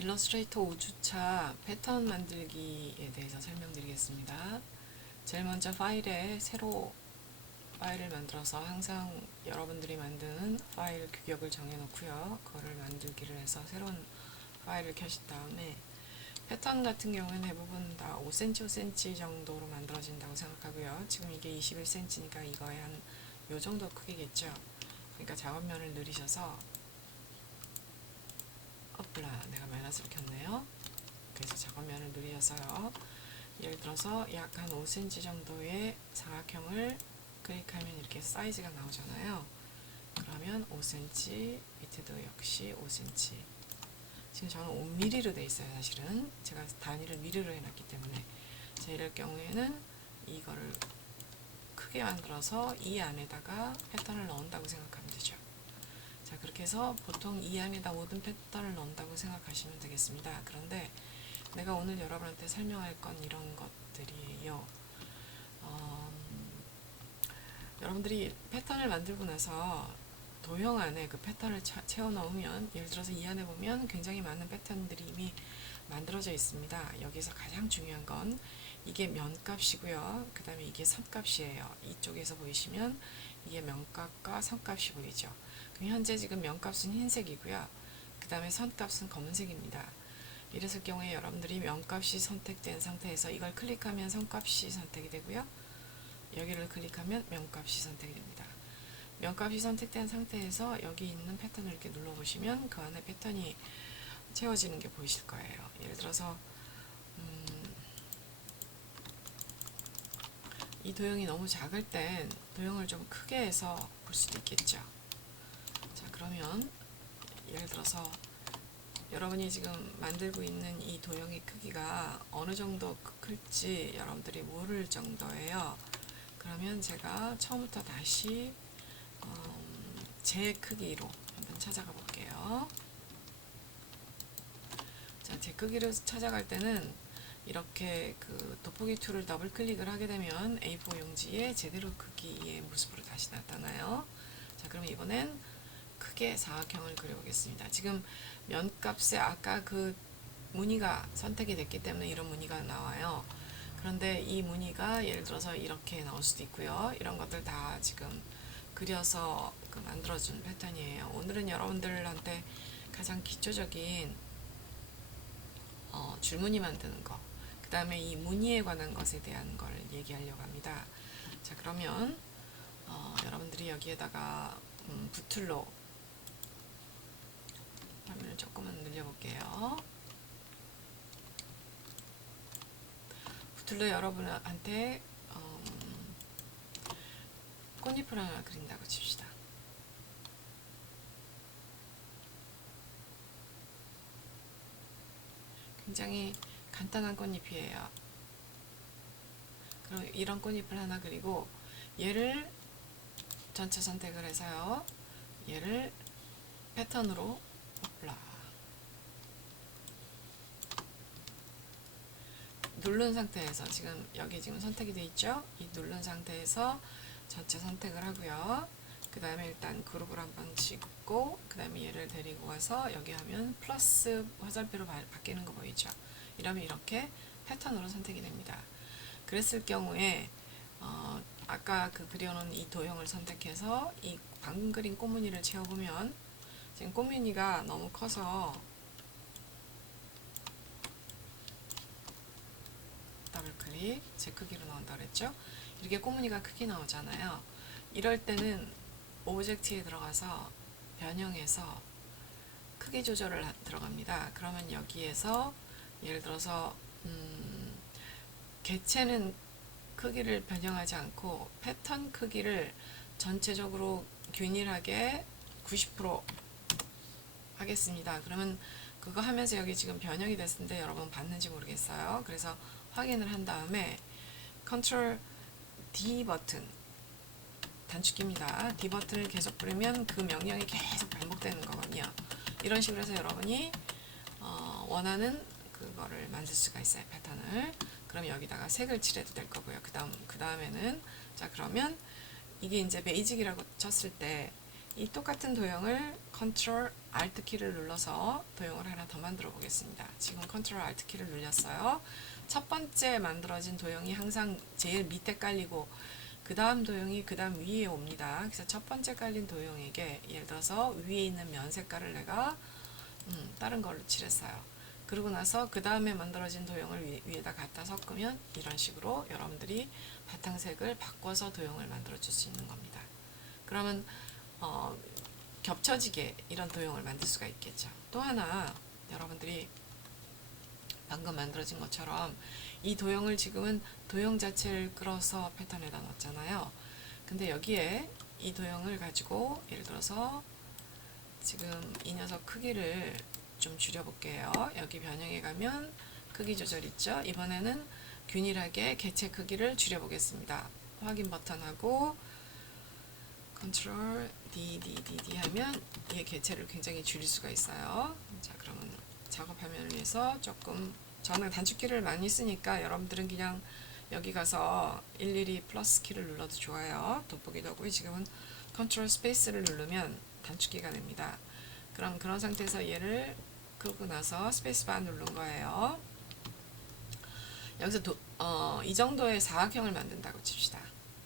일러스트레이터 5주차 패턴 만들기에 대해서 설명드리겠습니다. 제일 먼저 파일에 새로 파일을 만들어서 항상 여러분들이 만드는 파일 규격을 정해 놓고요. 그거를 만들기를 해서 새로운 파일을 켜신 다음에 패턴 같은 경우에는 대부분 다 5cm, 5cm 정도로 만들어진다고 생각하고요. 지금 이게 21cm니까 이거에 한 요 정도 크기겠죠. 그러니까 작업면을 늘리셔서 내가 마이너스를 켰네요. 그래서 작업면을 늘려서요. 예를 들어서 약 한 5cm 정도의 사각형을 클릭하면 이렇게 사이즈가 나오잖아요. 그러면 5cm, 밑에도 역시 5cm. 지금 저는 5mm로 돼 있어요. 사실은 제가 단위를 미리로 해놨기 때문에. 자, 이럴 경우에는 이거를 크게 만들어서 이 안에다가 패턴을 넣는다고 생각하면 되죠. 자, 그렇게 해서 보통 이 안에다 모든 패턴을 넣는다고 생각하시면 되겠습니다. 그런데 내가 오늘 여러분한테 설명할 건 이런 것들이에요. 여러분들이 패턴을 만들고 나서 도형 안에 그 패턴을 채워 넣으면, 예를 들어서 이 안에 보면 굉장히 많은 패턴들이 이미 만들어져 있습니다. 여기서 가장 중요한 건 이게 면값이고요. 그 다음에 이게 선값이에요. 이쪽에서 보이시면 이게 면값과 선값이 보이죠. 그럼 현재 지금 면값은 흰색이고요. 그 다음에 선값은 검은색입니다. 이랬을 경우에 여러분들이 면값이 선택된 상태에서 이걸 클릭하면 선값이 선택이 되고요. 여기를 클릭하면 면값이 선택이 됩니다. 면값이 선택된 상태에서 여기 있는 패턴을 이렇게 눌러보시면 그 안에 패턴이 채워지는 게 보이실 거예요. 예를 들어서 이 도형이 너무 작을 땐 도형을 좀 크게 해서 볼 수도 있겠죠. 자, 그러면 예를 들어서 여러분이 지금 만들고 있는 이 도형의 크기가 어느 정도 클지 여러분들이 모를 정도예요. 그러면 제가 처음부터 다시 제 크기로 한번 찾아가 볼게요. 자, 제 크기로 찾아갈 때는 이렇게 그 돋보기 툴을 더블 클릭을 하게 되면 A4 용지에 제대로 크기의 모습으로 다시 나타나요. 자, 그럼 이번엔 크게 사각형을 그려보겠습니다. 지금 면값에 아까 그 무늬가 선택이 됐기 때문에 이런 무늬가 나와요. 그런데 이 무늬가 예를 들어서 이렇게 나올 수도 있고요. 이런 것들 다 지금 그려서 만들어준 패턴이에요. 오늘은 여러분들한테 가장 기초적인 줄무늬 만드는 거, 그 다음에 이 무늬에 관한 것에 대한 걸 얘기하려고 합니다. 자, 그러면 여러분들이 여기에다가 붓툴로 화면을 조금만 늘려볼게요. 붓툴로 여러분한테 꽃잎을 하나 그린다고 칩시다. 굉장히 간단한 꽃잎이에요. 그럼 이런 꽃잎을 하나 그리고 얘를 전체 선택을 해서요. 얘를 패턴으로 누른 상태에서 지금 여기 지금 선택이 되어 있죠? 이 누른 상태에서 전체 선택을 하고요. 그 다음에 일단 그룹을 한번 찍고 그 다음에 얘를 데리고 와서 여기 하면 플러스 화살표로 바뀌는 거 보이죠? 이러면 이렇게 패턴으로 선택이 됩니다. 그랬을 경우에 아까 그 그려놓은 이 도형을 선택해서 이 방금 그린 꽃무늬를 채워보면 지금 꽃무늬가 너무 커서 더블 클릭, 제 크기로 나온다 그랬죠? 이렇게 꽃무늬가 크게 나오잖아요. 이럴 때는 오브젝트에 들어가서 변형해서 크기 조절을 들어갑니다. 그러면 여기에서 예를 들어서 개체는 크기를 변형하지 않고 패턴 크기를 전체적으로 균일하게 90% 하겠습니다. 그러면 그거 하면서 여기 지금 변형이 됐는데 여러분 봤는지 모르겠어요. 그래서 확인을 한 다음에 컨트롤 D 버튼 단축키입니다. D 버튼을 계속 누르면 그 명령이 계속 반복되는 거거든요. 이런 식으로 해서 여러분이 원하는 그거를 만들 수가 있어요. 패턴을. 그럼 여기다가 색을 칠해도 될 거고요. 그 다음에는 자, 그러면 이게 이제 베이직이라고 쳤을 때 이 똑같은 도형을 Ctrl Alt 키를 눌러서 도형을 하나 더 만들어 보겠습니다. 지금 Ctrl Alt 키를 눌렸어요. 첫 번째 만들어진 도형이 항상 제일 밑에 깔리고 그 다음 도형이 그 다음 위에 옵니다. 그래서 첫 번째 깔린 도형에게 예를 들어서 위에 있는 면 색깔을 내가 다른 걸로 칠했어요. 그러고 나서 그 다음에 만들어진 도형을 위에다 갖다 섞으면 이런 식으로 여러분들이 바탕색을 바꿔서 도형을 만들어 줄 수 있는 겁니다. 그러면 겹쳐지게 이런 도형을 만들 수가 있겠죠. 또 하나 여러분들이 방금 만들어진 것처럼 이 도형을 지금은 도형 자체를 끌어서 패턴에다 넣었잖아요. 근데 여기에 이 도형을 가지고 예를 들어서 지금 이 녀석 크기를 좀 줄여볼게요. 여기 변형에 가면 크기 조절 있죠. 이번에는 균일하게 개체 크기를 줄여보겠습니다. 확인 버튼하고 Ctrl D 하면 얘 개체를 굉장히 줄일 수가 있어요. 자, 그러면 작업 화면을 위해서 조금 저는 단축키를 많이 쓰니까 여러분들은 그냥 여기 가서 일일이 플러스 키를 눌러도 좋아요. 돋보기도 하고 지금은 Ctrl 스페이스를 누르면 단축키가 됩니다. 그럼 그런 상태에서 얘를 끄고 나서 스페이스바 누른 거예요. 여기서 이 정도의 사각형을 만든다고 칩시다.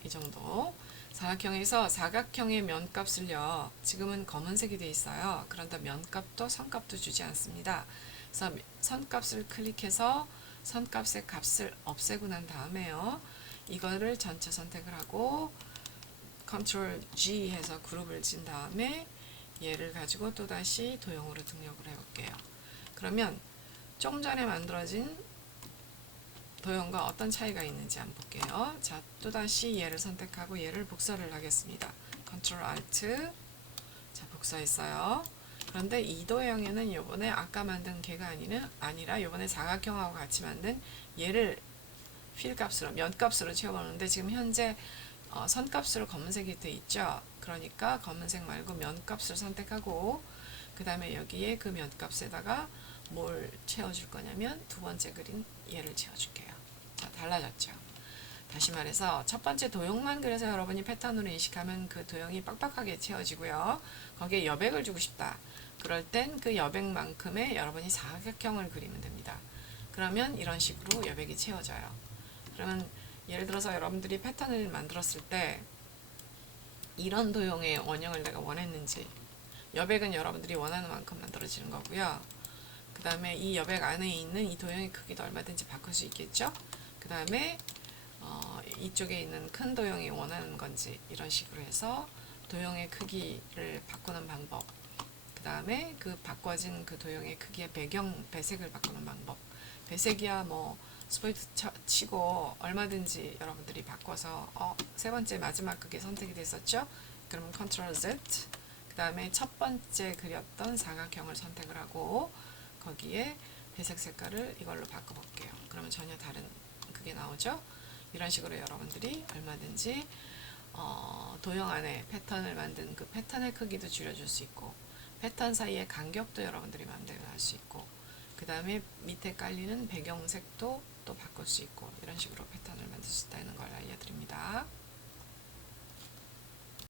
이 정도. 사각형에서 사각형의 면값을요. 지금은 검은색이 되어 있어요. 그런데 면값도 선값도 주지 않습니다. 그래서 선값을 클릭해서 선값의 값을 없애고 난 다음에요. 이거를 전체 선택을 하고 Ctrl G 해서 그룹을 진 다음에 얘를 가지고 또다시 도형으로 등록을 해볼게요. 그러면 조금 전에 만들어진 도형과 어떤 차이가 있는지 한번 볼게요. 자, 또다시 얘를 선택하고 얘를 복사를 하겠습니다. Ctrl Alt. 자, 복사했어요. 그런데 이 도형에는 요번에 아까 만든 걔가 아니라 요번에 사각형하고 같이 만든 얘를 필 값으로, 면 값으로 채워보는데 지금 현재 선값으로 검은색이 되어 있죠. 그러니까 검은색 말고 면 값을 선택하고 그 다음에 여기에 그 면 값에다가 뭘 채워줄 거냐면 두 번째 그린 얘를 채워줄게요. 자, 달라졌죠. 다시 말해서 첫 번째 도형만 그래서 여러분이 패턴으로 인식하면 그 도형이 빡빡하게 채워지고요. 거기에 여백을 주고 싶다. 그럴 땐 그 여백만큼의 여러분이 사각형을 그리면 됩니다. 그러면 이런 식으로 여백이 채워져요. 그러면 예를 들어서 여러분들이 패턴을 만들었을 때 이런 도형의 원형을 내가 원했는지 여백은 여러분들이 원하는 만큼 만들어지는 거고요. 그 다음에 이 여백 안에 있는 이 도형의 크기도 얼마든지 바꿀 수 있겠죠. 그 다음에 이쪽에 있는 큰 도형이 원하는 건지 이런 식으로 해서 도형의 크기를 바꾸는 방법, 그 다음에 그 바꿔진 그 도형의 크기의 배색을 바꾸는 방법, 배색이야 뭐 스포이트 치고 얼마든지 여러분들이 바꿔서 세 번째 마지막 그게 선택이 됐었죠. 그러면 Ctrl Z, 그 다음에 첫 번째 그렸던 사각형을 선택을 하고 거기에 배색 색깔을 이걸로 바꿔볼게요. 그러면 전혀 다른 그게 나오죠. 이런 식으로 여러분들이 얼마든지 도형 안에 패턴을 만든 그 패턴의 크기도 줄여줄 수 있고 패턴 사이의 간격도 여러분들이 마음대로 할 수 있고 그 다음에 밑에 깔리는 배경색도 또 바꿀 수 있고 이런 식으로 패턴을 만들 수 있다는 걸 알려드립니다.